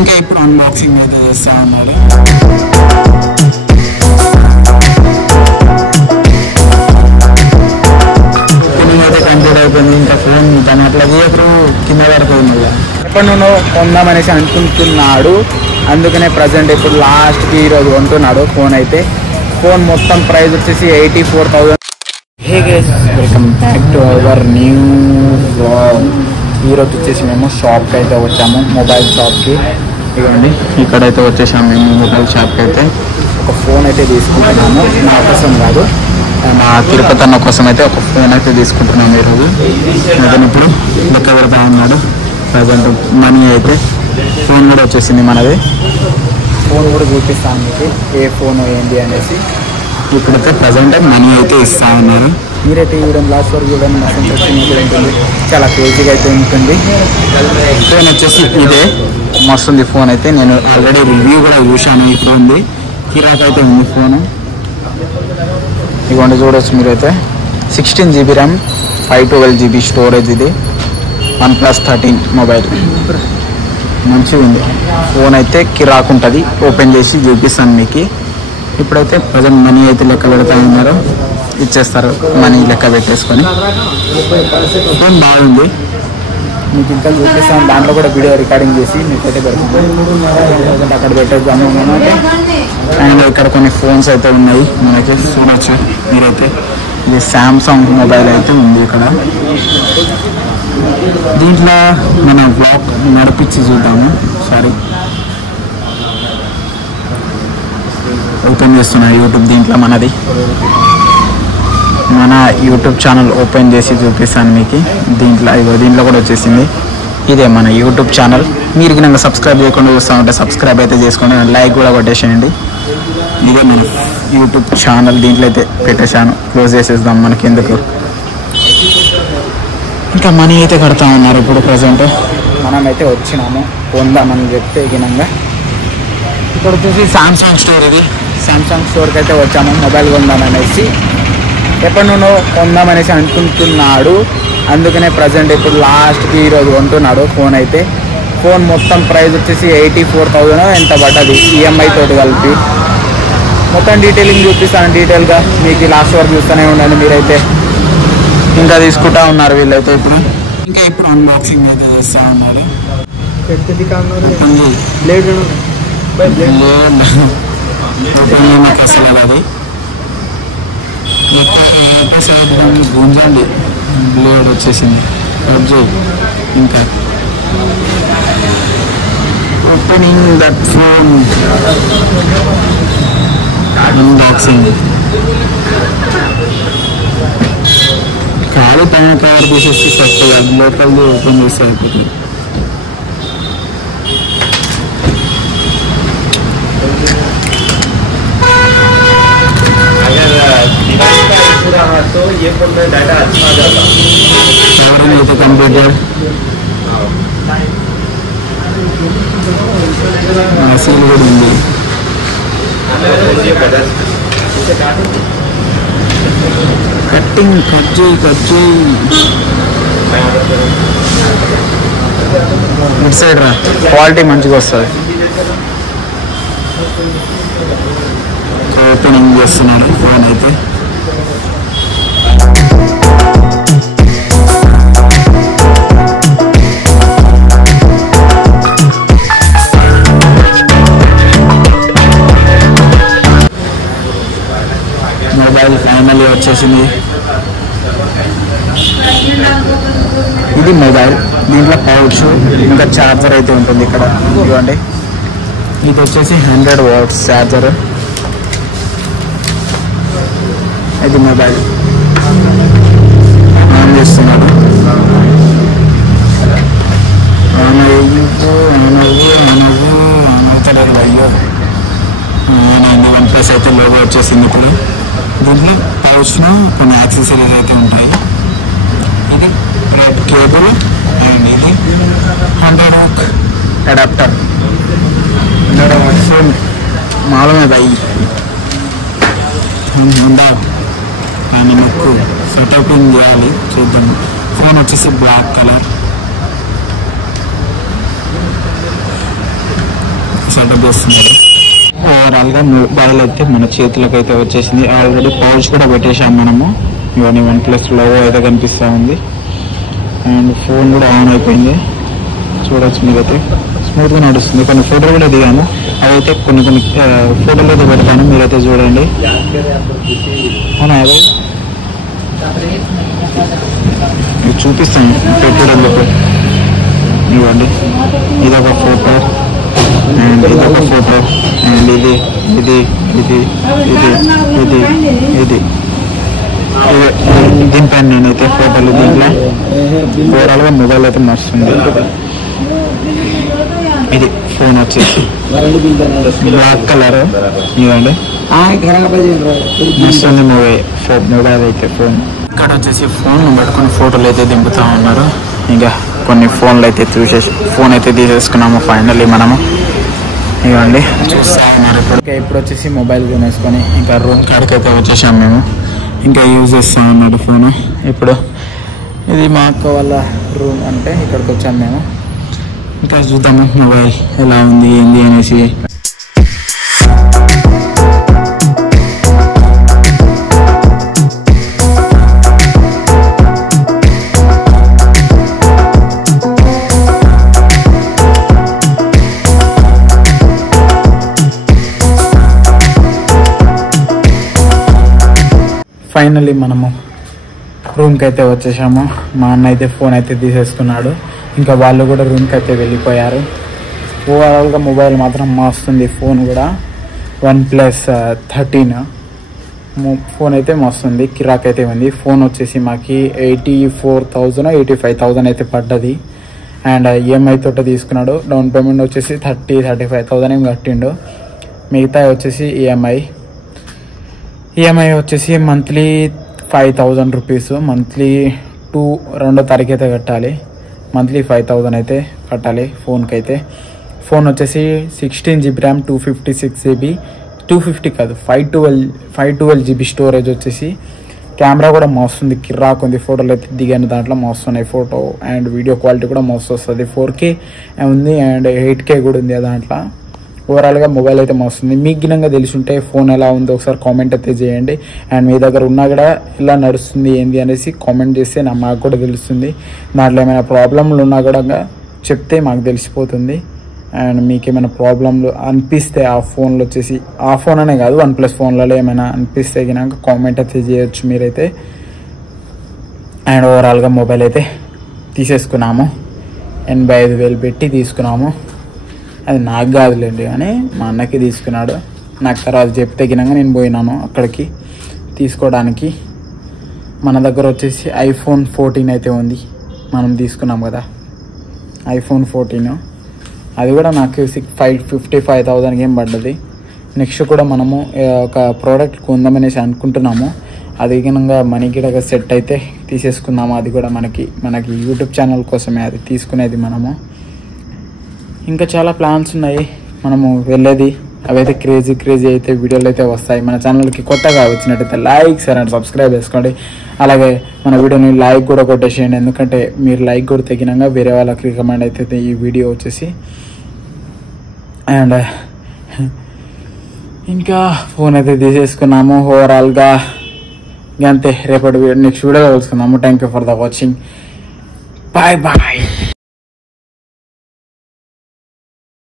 ఇంకా ఇప్పుడు అన్బాక్సింగ్ అయితే చేస్తా ఉన్నారు. అయితే కంప్లీట్ అయిపోయింది. ఇంకా ఫోన్ తను అట్లా చేయరు కింద పడిపోయింది. ఎప్పుడు నువ్వు కొందామనేసి అనుకుంటున్నాడు. అందుకనే ప్రజెంట్ ఇప్పుడు లాస్ట్కి ఈరోజు కొంటున్నాడు ఫోన్. అయితే ఫోన్ మొత్తం ప్రైస్ వచ్చేసి 84,000. Hey guys, welcome back to our new vlog. ఈరోజు వచ్చేసి మేము షాప్కి అయితే వచ్చాము, మొబైల్ షాప్కి. ఇవ్వండి, ఇక్కడైతే వచ్చేసాము మేము మొబైల్ షాప్కి. అయితే ఒక ఫోన్ అయితే తీసుకుంటున్నాము, నా కోసం కాదు, మా తిరుపతి అన్న కోసం అయితే ఒక ఫోన్ అయితే తీసుకుంటున్నాము ఈరోజు. అతను ఇప్పుడు లెక్క పెడతా ఉన్నాడు. ప్రజెంట్ మనీ అయితే ఫోన్ కూడా వచ్చేసింది మనది. ఫోన్ కూడా చూపిస్తాను మీకు, ఏ ఫోన్ ఏంటి అనేసి. ఇప్పుడైతే ప్రజెంట్ మనీ అయితే ఇస్తా ఉన్నారు. మీరైతే ఇవ్వడం లాస్ట్ వరకు చూడండి, మస్తు ఇంట్రెస్టింగ్ ఉంటుంది, చాలా క్రేజీగా అయితే ఉంటుంది. ఫోన్ వచ్చేసి ఇదే, మస్తుంది ఫోన్. అయితే నేను ఆల్రెడీ రివ్యూ కూడా చూశాను ఈ ఫోన్ది. కిరాక్ అయితే ఉంది ఫోను. ఇవ్వండి, చూడవచ్చు మీరైతే. 16 GB ర్యామ్, 512 GB స్టోరేజ్. ఇది OnePlus 13 మొబైల్, మంచిగా ఉంది ఫోన్. అయితే కిరాక్ ఉంటుంది, ఓపెన్ చేసి చూపిస్తాను మీకు. ఇప్పుడైతే ప్రజెంట్ మనీ అయితే లెక్క పెడతా ఉన్నారు, ఇచ్చేస్తారు మనీ లెక్క పెట్టేసుకొని. ఫోన్ బాగుంది, మీకు ఇంకా చూపిస్తాను. దాంట్లో కూడా వీడియో రికార్డింగ్ చేసి మీకైతే పెడుతుంది, అక్కడ పెట్టేద్దాము. అండ్ ఇక్కడ కొన్ని ఫోన్స్ అయితే ఉన్నాయి మనకి, చూడవచ్చు మీరైతే. ఇది శాంసంగ్ మొబైల్ అయితే ఉంది ఇక్కడ. దీంట్లో మన బ్లాగ్ నడిపించి చూద్దాము. సారీ, ఓపెన్ చేస్తున్నా యూట్యూబ్. దీంట్లో మనది, మన యూట్యూబ్ ఛానల్ ఓపెన్ చేసి చూపిస్తాను మీకు. దీంట్లో కూడా వచ్చేసింది. ఇదే మన యూట్యూబ్ ఛానల్. మీరు కనుక సబ్స్క్రైబ్ చేయకుండా చూస్తూ ఉంటే సబ్స్క్రైబ్ అయితే చేసుకోండి, లైక్ కూడా కొట్టేసేయండి. ఇదే మన యూట్యూబ్ ఛానల్. దీంట్లో అయితే పెట్టేశాను, క్లోజ్ చేసేద్దాం మనకి ఎందుకు. ఇంకా మనీ అయితే కడతా ఉన్నారు ఇప్పుడు ప్రజెంట్. మనమైతే వచ్చినాము కొందామని చెప్తే గినంగా. ఇక్కడ వచ్చేసి శాంసంగ్ స్టోర్. ఇది శాంసంగ్ స్టోర్కి అయితే వచ్చాము మొబైల్ కొందామనేసి. ఎప్పుడు నువ్వు కొందామనేసి అనుకుంటున్నాడు. అందుకనే ప్రజెంట్ ఇప్పుడు లాస్ట్కి ఈరోజు కొంటున్నాడు ఫోన్. అయితే ఫోన్ మొత్తం ప్రైస్ వచ్చేసి 84,000 ఎంత పడ్డది, ఈఎంఐ తోటి కలిపి. మొత్తం డీటెయిలింగ్ చూపిస్తాను డీటెయిల్గా మీకు, లాస్ట్ వరకు చూస్తూనే ఉండండి మీరైతే. ఇంకా తీసుకుంటా ఉన్నారు వీళ్ళైతే ఇప్పుడు. ఇంకా ఇప్పుడు అన్బాక్సింగ్ అయితే చేస్తూ ఉన్నారు. అసలు అది గుంజండి, బ్లేడ్ వచ్చేసింది. కట్ చేయి. ఇంకా ఓపెనింగ్ దట్ ఫోన్, అన్బాక్సింగ్. ఖాళీ పైన కవర్ తీసేసి కొత్తగా లోపలిది ఓపెన్ చేస్తే అయిపోతుంది. तो ये फोन में डाटा अच्छा आ जाता है। कवरिंग అయితే కంప్లీటెడ్. సీల్ కూడా ఉంది. కట్టింగ్ కట్ చేయి. ఇటు సైడ్ రా, క్వాలిటీ మంచిగా వస్తుంది. ఓపెనింగ్ చేస్తున్నాడు ఫోన్ అయితే. మొబైల్ ఫైనల్లీ వచ్చేసింది. ఇది మొబైల్, దీంట్లో పౌచ్ ఇంకా ఛార్జర్ అయితే ఉంటుంది ఇక్కడ. ఇదిగోండి, ఇది వచ్చేసి 100 watts ఛార్జర్. ఇది మొబైల్ ఆన్ చేస్తున్నాడు. అవుతాడు అయ్యో. OnePlus అయితే లోగో వచ్చేసింది ఇప్పుడు. దీంట్లో పౌచ్లో కొన్ని యాక్సెసరీస్ అయితే ఉంటాయి. ఇది రెడ్ కేబుల్ అండ్ ఇది 100 watt అడాప్టర్. ఫోన్ మాలమే భయ్ ఆయన మీకు సెటపింగ్ చేయాలి, చూద్దాం. ఫోన్ వచ్చేసి బ్లాక్ కలర్. సెటప్ చేస్తున్నారు. ఓవరాల్గా మొబైల్ అయితే మన చేతులకు అయితే వచ్చేసింది. ఆల్రెడీ పౌచ్ కూడా పెట్టేసాం మనము. ఇవన్నీ OnePlus లోగో అయితే కనిపిస్తూ ఉంది. అండ్ ఫోన్ కూడా ఆన్ అయిపోయింది. చూడవచ్చు మీరైతే స్మూత్గా నడుస్తుంది. కొన్ని ఫోటోలు కూడా దిగాను, అవైతే కొన్ని ఫోటోలు అయితే పెడతాను, మీరైతే చూడండి. అవునా అదే చూపిస్తాను పెట్టేందుకు. ఇవ్వండి, ఇదొక ఫోటో అండ్ ఇదొక ఫోటో అండ్ ఇది ఇది ఇది ఇది ఇది ఇది దీనిపైన నేనైతే ఫోటోలు. దీంట్లో ఓవరాల్గా మొబైల్ అయితే మస్తుంది. ఇది ఫోన్ వచ్చేసి బ్లాక్ కలర్. ఇవ్వండి, మస్తుంది మొబైల్ అయితే. ఫోన్ ఇక్కడ వచ్చేసి ఫోన్ పెట్టుకుని ఫోటోలు అయితే దింపుతూ ఉన్నారు. ఇంకా కొన్ని ఫోన్లు అయితే ఫోన్ అయితే తీసేసుకున్నాము ఫైనల్లీ మనము. ఇవ్వండి చూస్తూ ఉన్నారు. ఇప్పుడు వచ్చేసి మొబైల్ కొనేసుకొని ఇంకా రూమ్ కాడికి అయితే వచ్చేసాము మేము. ఇంకా యూజ్ చేస్తూ ఉన్నాడు ఫోను. ఇప్పుడు ఇది మా అక్క వాళ్ళ రూమ్ అంటే ఇక్కడికి వచ్చాము మేము. ఇంకా చూద్దాము మొబైల్ ఎలా ఉంది ఏంది అనేసి. ఫైనల్లీ మనము రూమ్కి అయితే వచ్చేసాము. మా అన్న అయితే ఫోన్ అయితే తీసేసుకున్నాడు. ఇంకా వాళ్ళు కూడా రూమ్కి అయితే వెళ్ళిపోయారు. ఓవరాల్గా మొబైల్ మాత్రం మస్తుంది. ఫోన్ కూడా OnePlus 13 ఫోన్ అయితే మస్తుంది. కిరాక్ అయితే ఉంది. ఫోన్ వచ్చేసి మాకి 84,000 85,000 అయితే పడ్డది. అండ్ ఈఎంఐ తోట తీసుకున్నాడు. డౌన్ పేమెంట్ వచ్చేసి 30-35,000 ఏం కట్టిండు. మిగతా వచ్చేసి ఈఎంఐ వచ్చేసి మంత్లీ 5,000 రూపీస్. మంత్లీ 2వ తారీఖు అయితే కట్టాలి. మంత్లీ 5,000 అయితే కట్టాలి ఫోన్కి అయితే. ఫోన్ వచ్చేసి 16 GB ర్యామ్, 256 GB, 250 కాదు 512 GB స్టోరేజ్ వచ్చేసి. కెమెరా కూడా మస్తుంది, కిరాక్ ఉంది. ఫోటోలు అయితే దిగాను దాంట్లో మస్తున్నాయి. ఫోటో అండ్ వీడియో క్వాలిటీ కూడా మస్తు వస్తుంది. 4K ఉంది అండ్ 8K కూడా ఉంది దాంట్లో. ఓవరాల్గా మొబైల్ అయితే మస్తుంది. మీకు గినంగా తెలిసి ఉంటే ఫోన్ ఎలా ఉందో ఒకసారి కామెంట్ అయితే చేయండి. అండ్ మీ దగ్గర ఉన్నా కూడా ఇలా నడుస్తుంది ఏంది అనేసి కామెంట్ చేస్తే మాకు కూడా తెలుస్తుంది. దాంట్లో ఏమైనా ప్రాబ్లంలు ఉన్నా కూడా చెప్తే మాకు తెలిసిపోతుంది. అండ్ మీకు ఏమైనా ప్రాబ్లంలు అనిపిస్తే ఆ ఫోన్లో వచ్చేసి, ఆ ఫోన్ అనే కాదు OnePlus ఫోన్లలో ఏమైనా అనిపిస్తే గినాక కామెంట్ అయితే చేయొచ్చు మీరైతే. అండ్ ఓవరాల్గా మొబైల్ అయితే తీసేసుకున్నాము. 85,000 పెట్టి తీసుకున్నాము. అది నాకు కాదులేండి కానీ మా అన్నకి తీసుకున్నాడు. నాకు తర్వాత చెప్తే గినంగా నేను పోయినాను అక్కడికి తీసుకోవడానికి. మన దగ్గర వచ్చేసి iPhone 14 అయితే ఉంది. మనం తీసుకున్నాం కదా iPhone 14. అది కూడా నాకు 55,000 ఏం పడ్డది. నెక్స్ట్ కూడా మనము ఒక ప్రోడక్ట్ కొందామనేసి అనుకుంటున్నాము. అది గినంగా మనీ గిడగా సెట్ అయితే తీసేసుకుందాము. అది కూడా మనకి యూట్యూబ్ ఛానల్ కోసమే అది తీసుకునేది మనము. ఇంకా చాలా ప్లాన్స్ ఉన్నాయి మనము వెళ్ళేది. అవైతే క్రేజీ అయితే వీడియోలు అయితే వస్తాయి. మన ఛానల్కి కొత్తగా వచ్చినట్టయితే లైక్, షేర్ అండ్ సబ్స్క్రైబ్ చేసుకోండి. అలాగే మన వీడియోని లైక్ కూడా కొట్టేసేయండి. ఎందుకంటే మీరు లైక్ కూడా తగినంగా వేరే వాళ్ళకి రికమెండ్ అవుతుంది ఈ వీడియో వచ్చేసి. అండ్ ఇంకా ఫోన్ అయితే తీసేసుకున్నాము. ఓవరాల్గా అంతే. రేపటి నెక్స్ట్ వీడియో కలుసుకుందాము. Thank you for the watching. Bye bye.